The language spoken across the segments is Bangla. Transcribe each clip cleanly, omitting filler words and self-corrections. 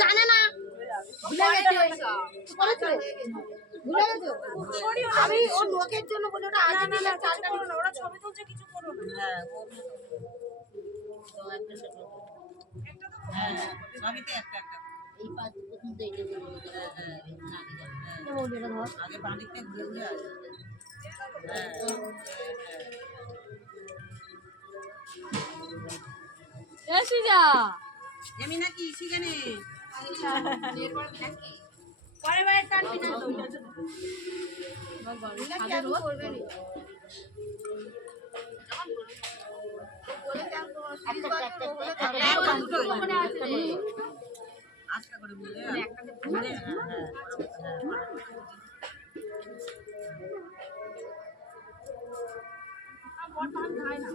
জানে না আমি ওর লোকের জন্য বলে ওটা আজ দিলে চালটা ওরা ছবি তুলছে কিছু করো না হ্যাঁ হ্যাঁ সবইতে একটা একটা এই পাঁচ প্রথম তো এইটা করে হ্যাঁ আগে বাড়িতে ঘুরে ঘুরে আসে হ্যাঁ এসিজা এমি নাকি সিগানে এরপর নাকি পরে পরে টানবি না তো বাবা এটা কি আর করবে নি বলে কেন তো মনে আছে আস্তে করে বলে একটাতে বলে হ্যাঁ বর্তমান খায় না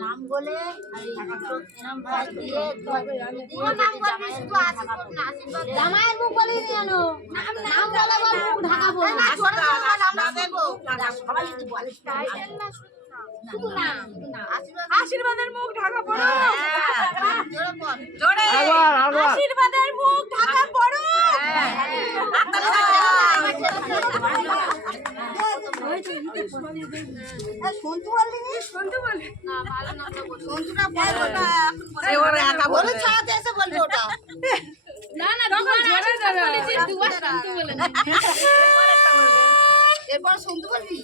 নাম বলে জামাইয়ের মুখ বলে জানো নাম বলে ঢাকা বলে আশীর্বাদের মুখ ঢাকা পড়ো আশীর্বাদের মুখ ঢাকা পড়ো এরপর সন্তু বলবি